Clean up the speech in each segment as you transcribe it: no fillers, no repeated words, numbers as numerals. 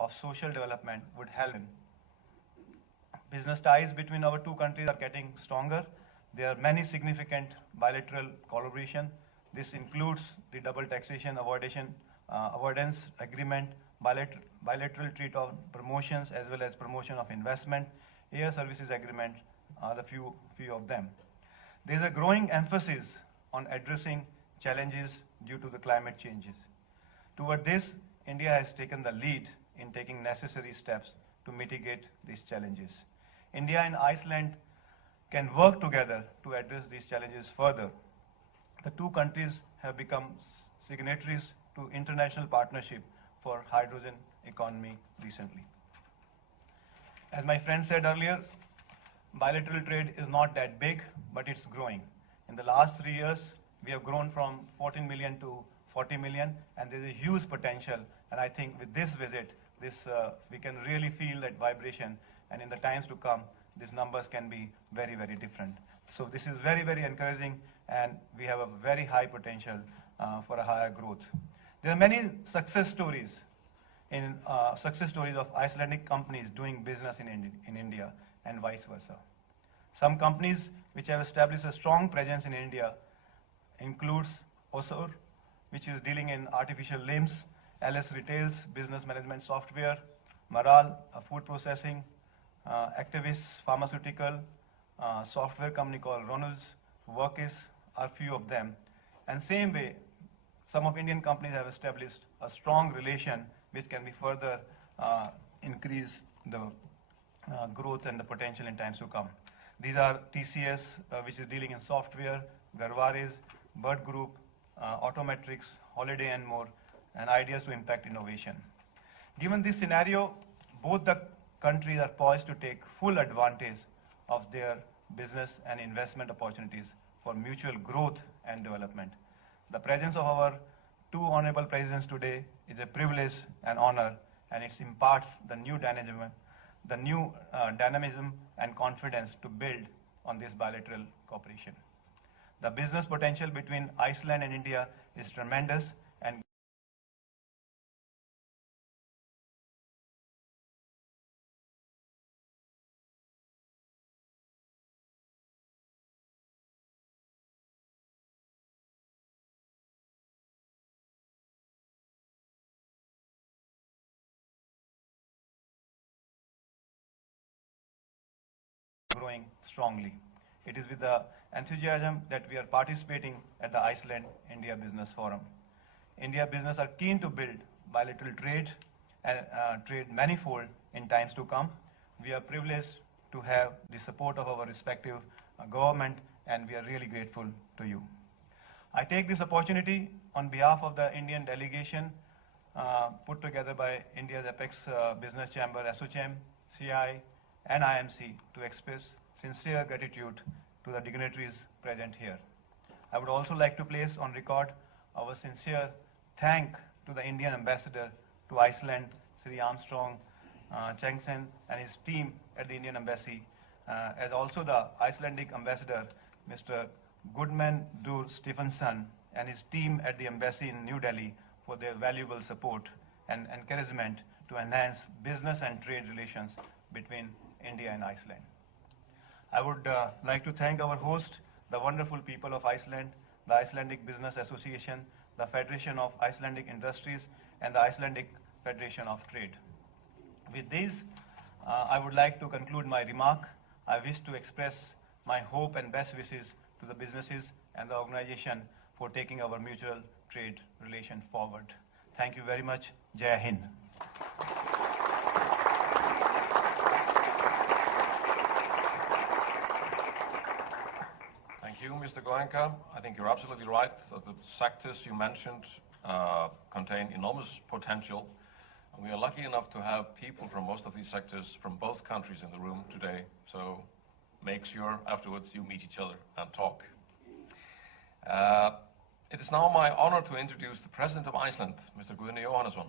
of social development would help. Business ties between our two countries are getting stronger. There are many significant bilateral collaboration. This includes the double taxation avoidance agreement, bilateral treat on promotions as well as promotion of investment, air services agreement are the few of them. There is a growing emphasis on addressing challenges due to the climate changes. Toward this, India has taken the lead in taking necessary steps to mitigate these challenges. India and Iceland can work together to address these challenges further. The two countries have become signatories to International Partnership for Hydrogen Economy recently. As my friend said earlier, bilateral trade is not that big, but it's growing. In the last 3 years, we have grown from 14 million to 40 million, and there's a huge potential. And I think with this visit, we can really feel that vibration, and in the times to come, these numbers can be very, very different. So this is very, very encouraging, and we have a very high potential for a higher growth. There are many success stories of Icelandic companies doing business in India and vice versa. Some companies which have established a strong presence in India includes Osor, which is dealing in artificial limbs, LS Retails, business management software, Maral, a food processing, Activis Pharmaceutical, software company called Ronus, Workis are few of them. And same way, some of Indian companies have established a strong relation which can be further increase the growth and the potential in times to come. These are TCS, which is dealing in software, Garvares, Bird Group, Autometrics, Holiday and more, and ideas to impact innovation. Given this scenario, both the countries are poised to take full advantage of their business and investment opportunities for mutual growth and development. The presence of our two honorable presidents today is a privilege and honor, and it imparts the new dynamism and confidence to build on this bilateral cooperation. The business potential between Iceland and India is tremendous and growing strongly. It is with the enthusiasm that we are participating at the Iceland-India Business Forum. India business are keen to build bilateral trade and trade manifold in times to come. We are privileged to have the support of our respective government, and we are really grateful to you. I take this opportunity on behalf of the Indian delegation put together by India's Apex Business Chamber, ASSOCHAM, CI, and IMC to express sincere gratitude to the dignitaries present here. I would also like to place on record our sincere thank to the Indian ambassador to Iceland, Sri Armstrong Chengsen, and his team at the Indian Embassy, as also the Icelandic ambassador, Mr. Goodman Dur Stephenson, and his team at the Embassy in New Delhi for their valuable support and encouragement to enhance business and trade relations between India and Iceland. I would like to thank our host, the wonderful people of Iceland, the Icelandic Business Association, the Federation of Icelandic Industries, and the Icelandic Federation of Trade. With these, I would like to conclude my remark. I wish to express my hope and best wishes to the businesses and the organization for taking our mutual trade relation forward. Thank you very much. Jai Hind. Thank you, Mr. Goenka. I think you're absolutely right that the sectors you mentioned contain enormous potential. And we are lucky enough to have people from most of these sectors from both countries in the room today. So make sure afterwards you meet each other and talk. It is now my honor to introduce the President of Iceland, Mr. Guðni Jóhannesson,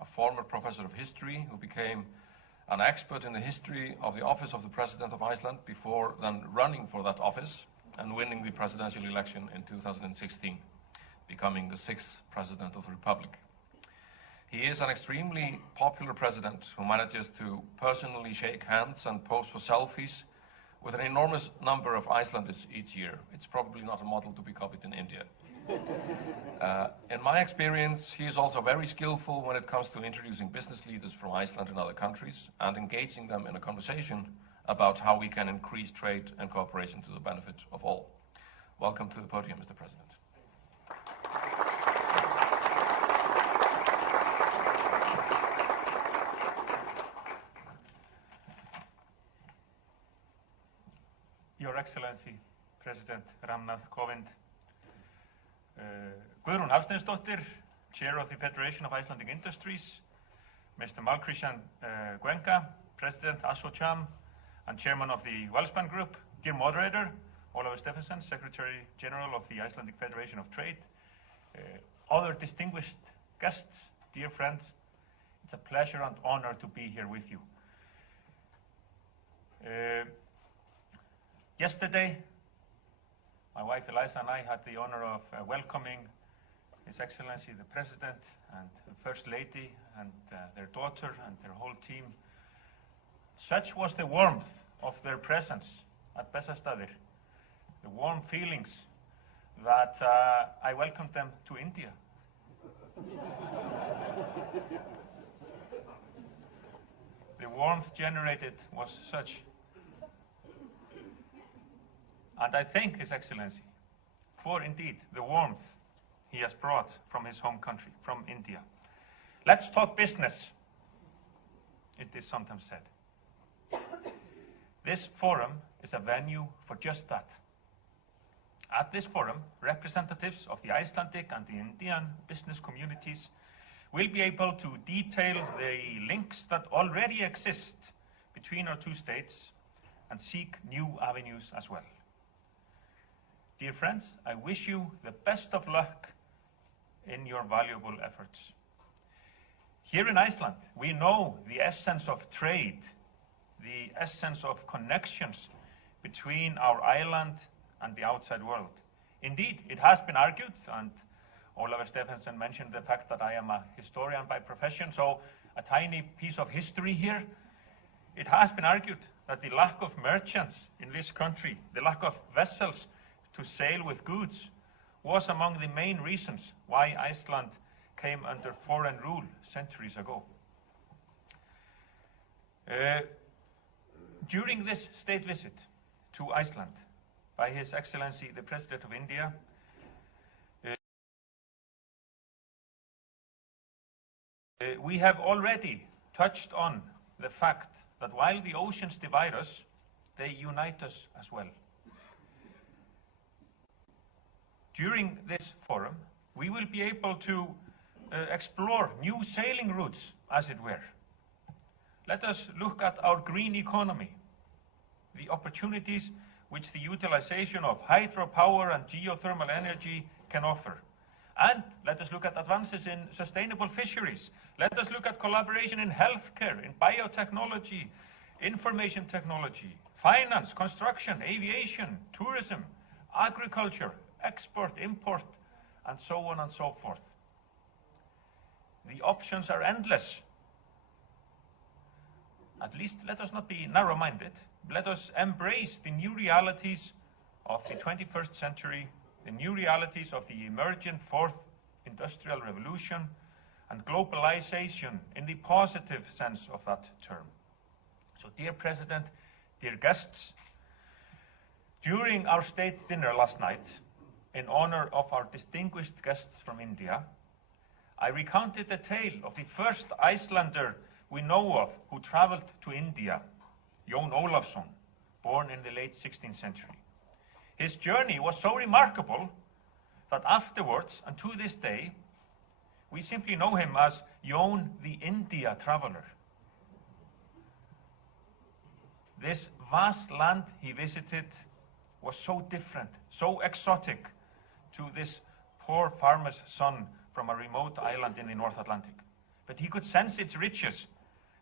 a former professor of history who became an expert in the history of the office of the President of Iceland before then running for that office and winning the presidential election in 2016, becoming the 6th President of the Republic. He is an extremely popular president who manages to personally shake hands and pose for selfies with an enormous number of Icelanders each year. It's probably not a model to be copied in India. In my experience, he is also very skillful when it comes to introducing business leaders from Iceland and other countries and engaging them in a conversation about how we can increase trade and cooperation to the benefit of all. Welcome to the podium, Mr. President. Your Excellency, President Ramnath Kovind, Guðrún Hafsteinsdóttir, Chair of the Federation of Icelandic Industries, Mr. Malkrishnan Gwenga, President ASSOCHAM and Chairman of the Wellspan Group, dear Moderator, Ólafur Stephensen, Secretary General of the Icelandic Federation of Trade, other distinguished guests, dear friends, it's a pleasure and honor to be here with you. Yesterday, my wife Eliza and I had the honor of welcoming His Excellency the President and the First Lady and their daughter and their whole team. Such was the warmth of their presence at Bessastaðir, the warm feelings that I welcomed them to India. The warmth generated was such. And I thank His Excellency for indeed the warmth he has brought from his home country, from India. Let's talk business, it is sometimes said. This forum is a venue for just that. At this forum, representatives of the Icelandic and the Indian business communities will be able to detail the links that already exist between our two states and seek new avenues as well. Dear friends, I wish you the best of luck in your valuable efforts. Here in Iceland, we know the essence of trade, the essence of connections between our island and the outside world. Indeed, it has been argued, and Ólafur Stephensen mentioned the fact that I am a historian by profession, so a tiny piece of history here. It has been argued that the lack of merchants in this country, the lack of vessels to sail with goods, was among the main reasons why Iceland came under foreign rule centuries ago. During this state visit to Iceland by His Excellency the President of India, we have already touched on the fact that while the oceans divide us, they unite us as well. During this forum, we will be able to explore new sailing routes, as it were. Let us look at our green economy, the opportunities which the utilization of hydropower and geothermal energy can offer. And let us look at advances in sustainable fisheries. Let us look at collaboration in healthcare, in biotechnology, information technology, finance, construction, aviation, tourism, agriculture, export, import, and so on and so forth. The options are endless. At least let us not be narrow-minded. Let us embrace the new realities of the 21st century, the new realities of the emergent fourth industrial revolution, and globalization in the positive sense of that term. So, dear President, dear guests, during our state dinner last night, in honor of our distinguished guests from India, I recounted the tale of the first Icelander we know of who traveled to India, Jón Ólafsson, born in the late 16th century. His journey was so remarkable that afterwards, and to this day, we simply know him as Jón the India traveler. This vast land he visited was so different, so exotic to this poor farmer's son from a remote island in the North Atlantic. But he could sense its riches.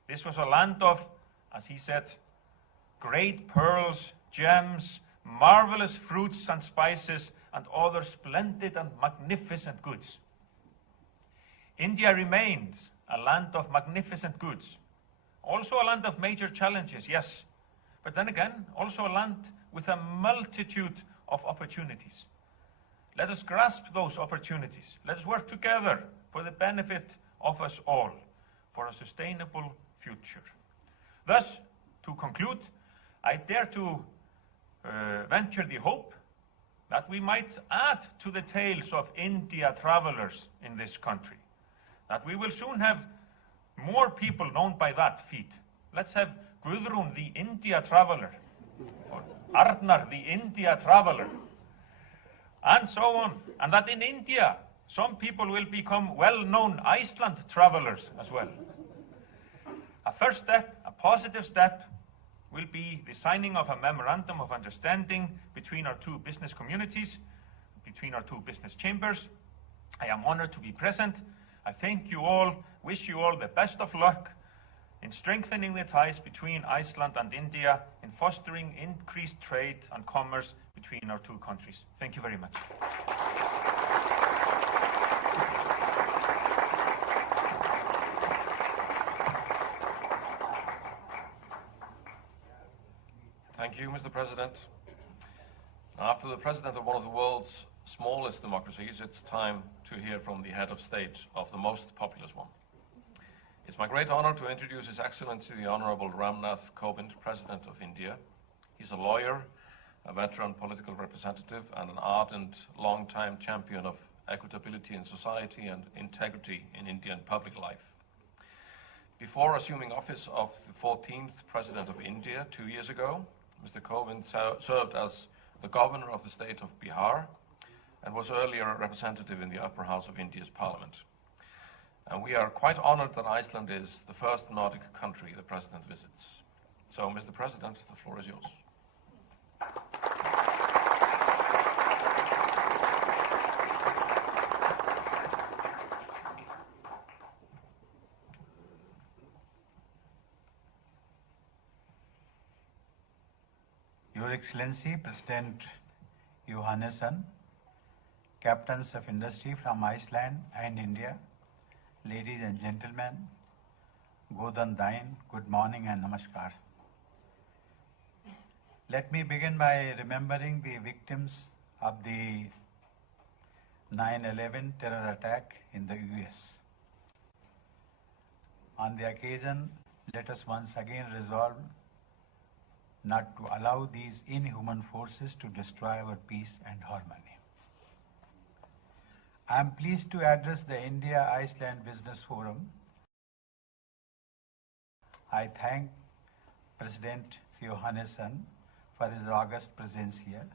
This was a land of, as he said, great pearls, gems, marvelous fruits and spices, and other splendid and magnificent goods. India remains a land of magnificent goods, also a land of major challenges, yes, but then again, also a land with a multitude of opportunities. Let us grasp those opportunities. Let us work together for the benefit of us all, for a sustainable future. Thus, to conclude, I dare to venture the hope that we might add to the tales of India travelers in this country, that we will soon have more people known by that feat. Let's have Guðrún the India traveler, or Arnar the India traveler, and so on. And that in India, some people will become well-known Iceland travelers as well. A first step, a positive step, will be the signing of a memorandum of understanding between our two business communities, between our two business chambers. I am honored to be present. I thank you all, wish you all the best of luck in strengthening the ties between Iceland and India, in fostering increased trade and commerce between our two countries. Thank you very much. Thank you, Mr. President. After the President of one of the world's smallest democracies, it's time to hear from the head of state of the most populous one. It's my great honor to introduce His Excellency the Honorable Ramnath Kovind, President of India. He's a lawyer, a veteran political representative, and an ardent, long-time champion of equitability in society and integrity in Indian public life. Before assuming office of the 14th President of India 2 years ago, Mr. Kovind served as the governor of the state of Bihar and was earlier a representative in the upper house of India's parliament. And we are quite honored that Iceland is the first Nordic country the President visits. So, Mr. President, the floor is yours. Your Excellency, President Johannesson, captains of industry from Iceland and India, ladies and gentlemen, Godan Dain, good morning and namaskar. Let me begin by remembering the victims of the 9/11 terror attack in the US. On the occasion, let us once again resolve not to allow these inhuman forces to destroy our peace and harmony. I am pleased to address the India-Iceland Business Forum. I thank President Johannesson for his august presence here.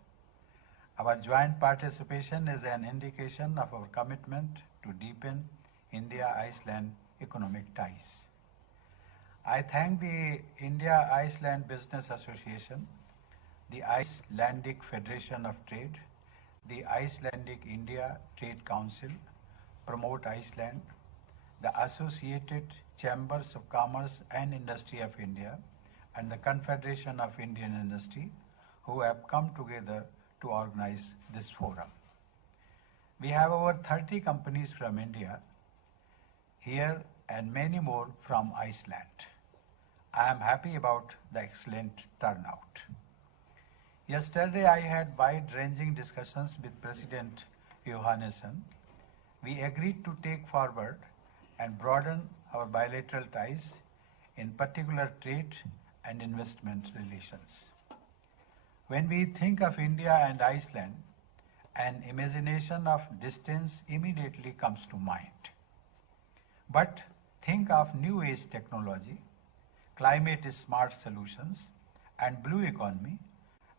Our joint participation is an indication of our commitment to deepen India-Iceland economic ties. I thank the India-Iceland Business Association, the Icelandic Federation of Trade, the Icelandic India Trade Council, Promote Iceland, the Associated Chambers of Commerce and Industry of India, and the Confederation of Indian Industry, who have come together to organize this forum. We have over 30 companies from India here and many more from Iceland. I am happy about the excellent turnout. Yesterday, I had wide-ranging discussions with President Johannesson. We agreed to take forward and broaden our bilateral ties, in particular trade and investment relations. When we think of India and Iceland, an imagination of distance immediately comes to mind. But think of new age technology, climate smart solutions, and blue economy,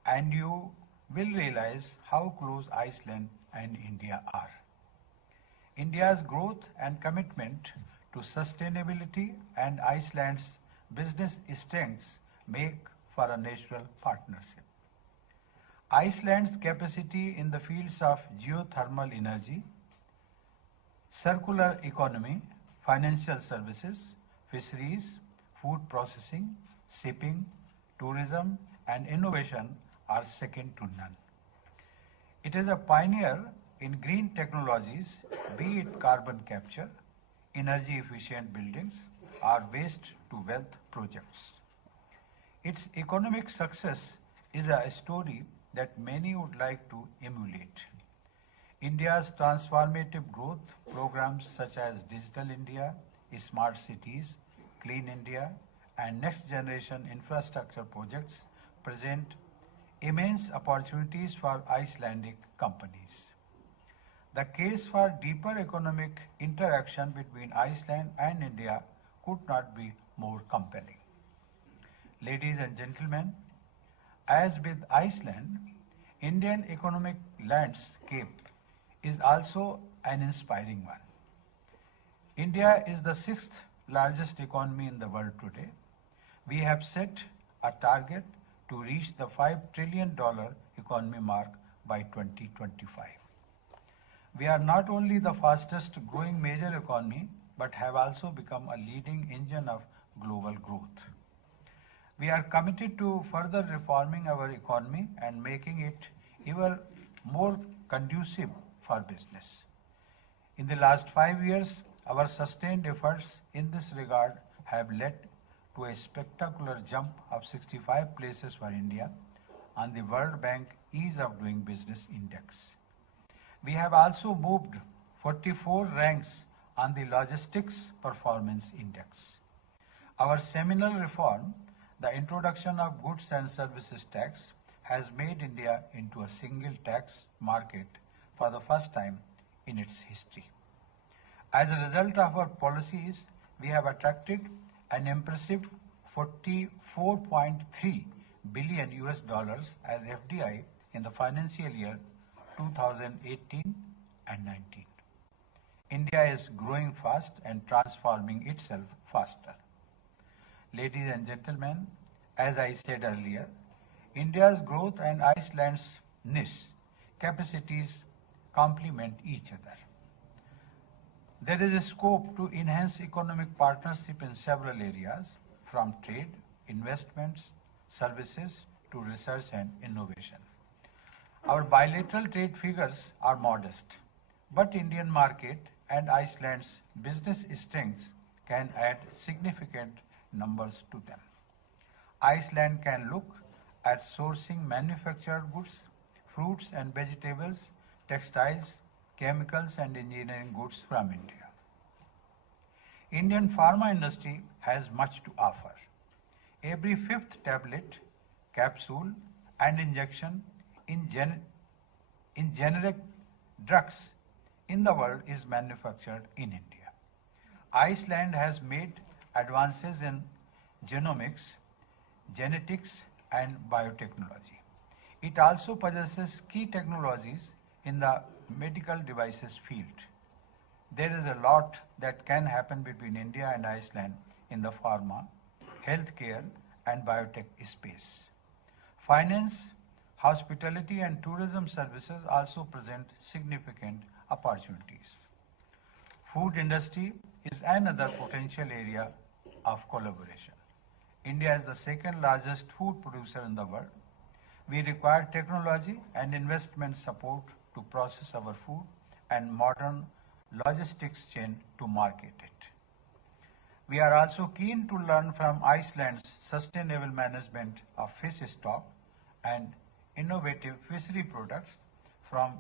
and you will realize how close Iceland and India are. India's growth and commitment to sustainability and Iceland's business strengths make for a natural partnership. Iceland's capacity in the fields of geothermal energy, circular economy, financial services, fisheries, food processing, shipping, tourism, and innovation are second to none. It is a pioneer in green technologies, be it carbon capture, energy efficient buildings or waste to wealth projects. Its economic success is a story that many would like to emulate. India's transformative growth programs such as Digital India, Smart Cities, Clean India, and Next Generation Infrastructure projects present immense opportunities for Icelandic companies. The case for deeper economic interaction between Iceland and India could not be more compelling. Ladies and gentlemen, as with Iceland, Indian economic landscape is also an inspiring one. India is the sixth largest economy in the world today. We have set a target to reach the $5 trillion economy mark by 2025. We are not only the fastest growing major economy, but have also become a leading engine of global growth. We are committed to further reforming our economy and making it even more conducive for business. In the last 5 years, our sustained efforts in this regard have led to a spectacular jump of 65 places for India on the World Bank Ease of Doing Business Index. We have also moved 44 ranks on the Logistics Performance Index. Our seminal reform, the introduction of goods and services tax, has made India into a single tax market for the first time in its history. As a result of our policies, we have attracted an impressive 44.3 billion US dollars as FDI in the financial year 2018 and 19. India is growing fast and transforming itself faster. Ladies and gentlemen, as I said earlier, India's growth and Iceland's niche capacities complement each other. There is a scope to enhance economic partnership in several areas, from trade, investments, services to research and innovation. Our bilateral trade figures are modest, but Indian market and Iceland's business strengths can add significant numbers to them. Iceland can look at sourcing manufactured goods, fruits and vegetables, textiles, chemicals and engineering goods from India. Indian pharma industry has much to offer. Every fifth tablet, capsule and injection in generic drugs in the world is manufactured in India. Iceland has made advances in genomics, genetics and biotechnology. It also possesses key technologies in the medical devices field. There is a lot that can happen between India and Iceland in the pharma, healthcare and biotech space. Finance, hospitality and tourism services also present significant opportunities. Food industry is another potential area of collaboration. India is the second largest food producer in the world. We require technology and investment support to process our food and modern logistics chain to market it. We are also keen to learn from Iceland's sustainable management of fish stock and innovative fishery products, from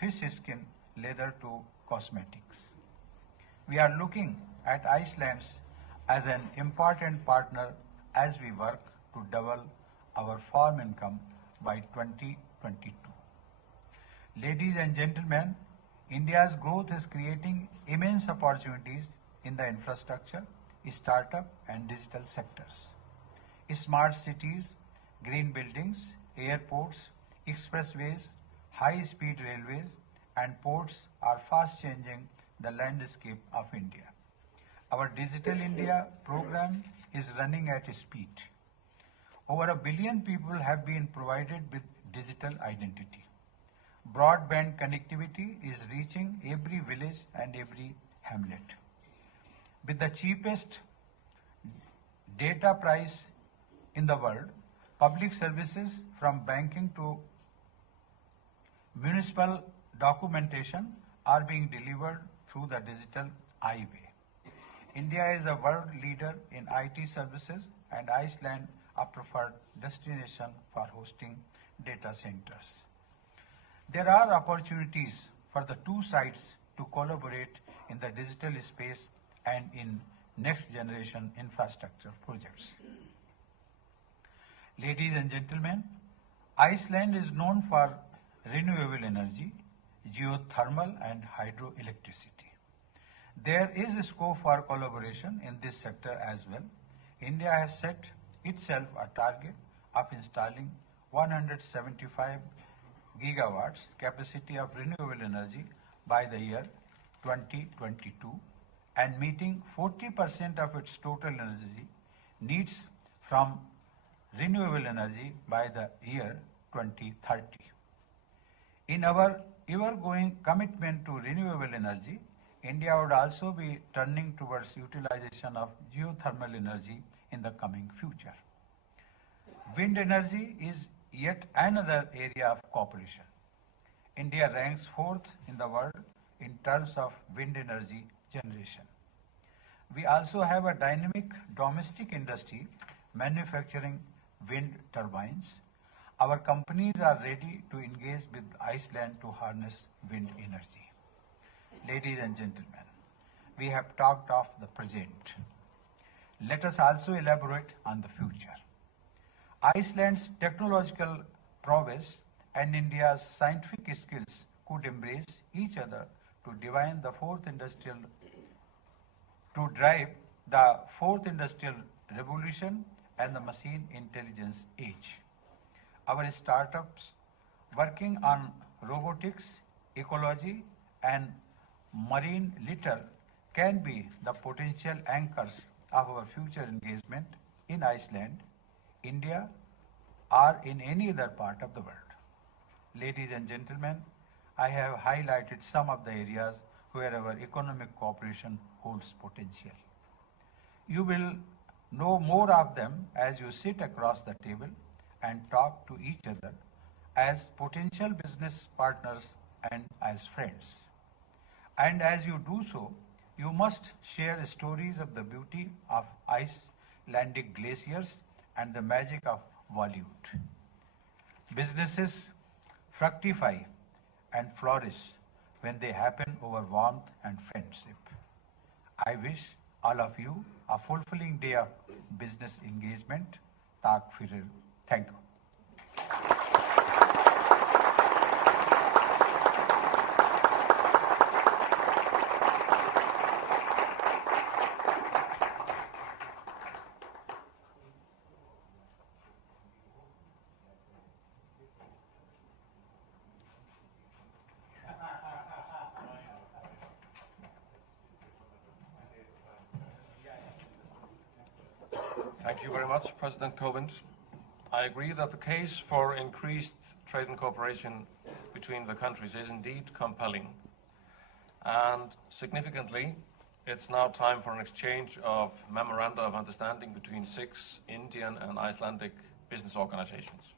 fish skin leather to cosmetics. We are looking at Iceland as an important partner as we work to double our farm income by 2022. Ladies and gentlemen, India's growth is creating immense opportunities in the infrastructure, startup and digital sectors. Smart cities, green buildings, airports, expressways, high-speed railways and ports are fast changing the landscape of India. Our Digital India program is running at speed. Over 1 billion people have been provided with digital identity. Broadband connectivity is reaching every village and every hamlet. With the cheapest data price in the world, public services from banking to municipal documentation are being delivered through the digital highway. India is a world leader in IT services and Iceland a preferred destination for hosting data centers. There are opportunities for the two sides to collaborate in the digital space and in next generation infrastructure projects. Ladies and gentlemen, Iceland is known for renewable energy, geothermal and hydroelectricity. There is a scope for collaboration in this sector as well. India has set itself a target of installing 175 gigawatts capacity of renewable energy by the year 2022 and meeting 40% of its total energy needs from renewable energy by the year 2030. In our ever-growing commitment to renewable energy, India would also be turning towards utilization of geothermal energy in the coming future. Wind energy is yet another area of cooperation. India ranks 4th in the world in terms of wind energy generation. We also have a dynamic domestic industry manufacturing wind turbines. Our companies are ready to engage with Iceland to harness wind energy. Ladies and gentlemen, we have talked of the present. Let us also elaborate on the future. Iceland's technological prowess and India's scientific skills could embrace each other to drive the fourth industrial revolution and the machine intelligence age. Our startups working on robotics, ecology, and marine litter can be the potential anchors of our future engagement in Iceland, India, or in any other part of the world. Ladies and gentlemen, I have highlighted some of the areas where our economic cooperation holds potential. You will know more of them as you sit across the table and talk to each other as potential business partners and as friends. And as you do so, you must share stories of the beauty of Icelandic glaciers and the magic of volute. Businesses fructify and flourish when they happen over warmth and friendship. I wish all of you a fulfilling day of business engagement. Tak fyrir. Thank you. Thank you very much, President Kovind. I agree that the case for increased trade and cooperation between the countries is indeed compelling. And significantly, it's now time for an exchange of memoranda of understanding between 6 Indian and Icelandic business organizations.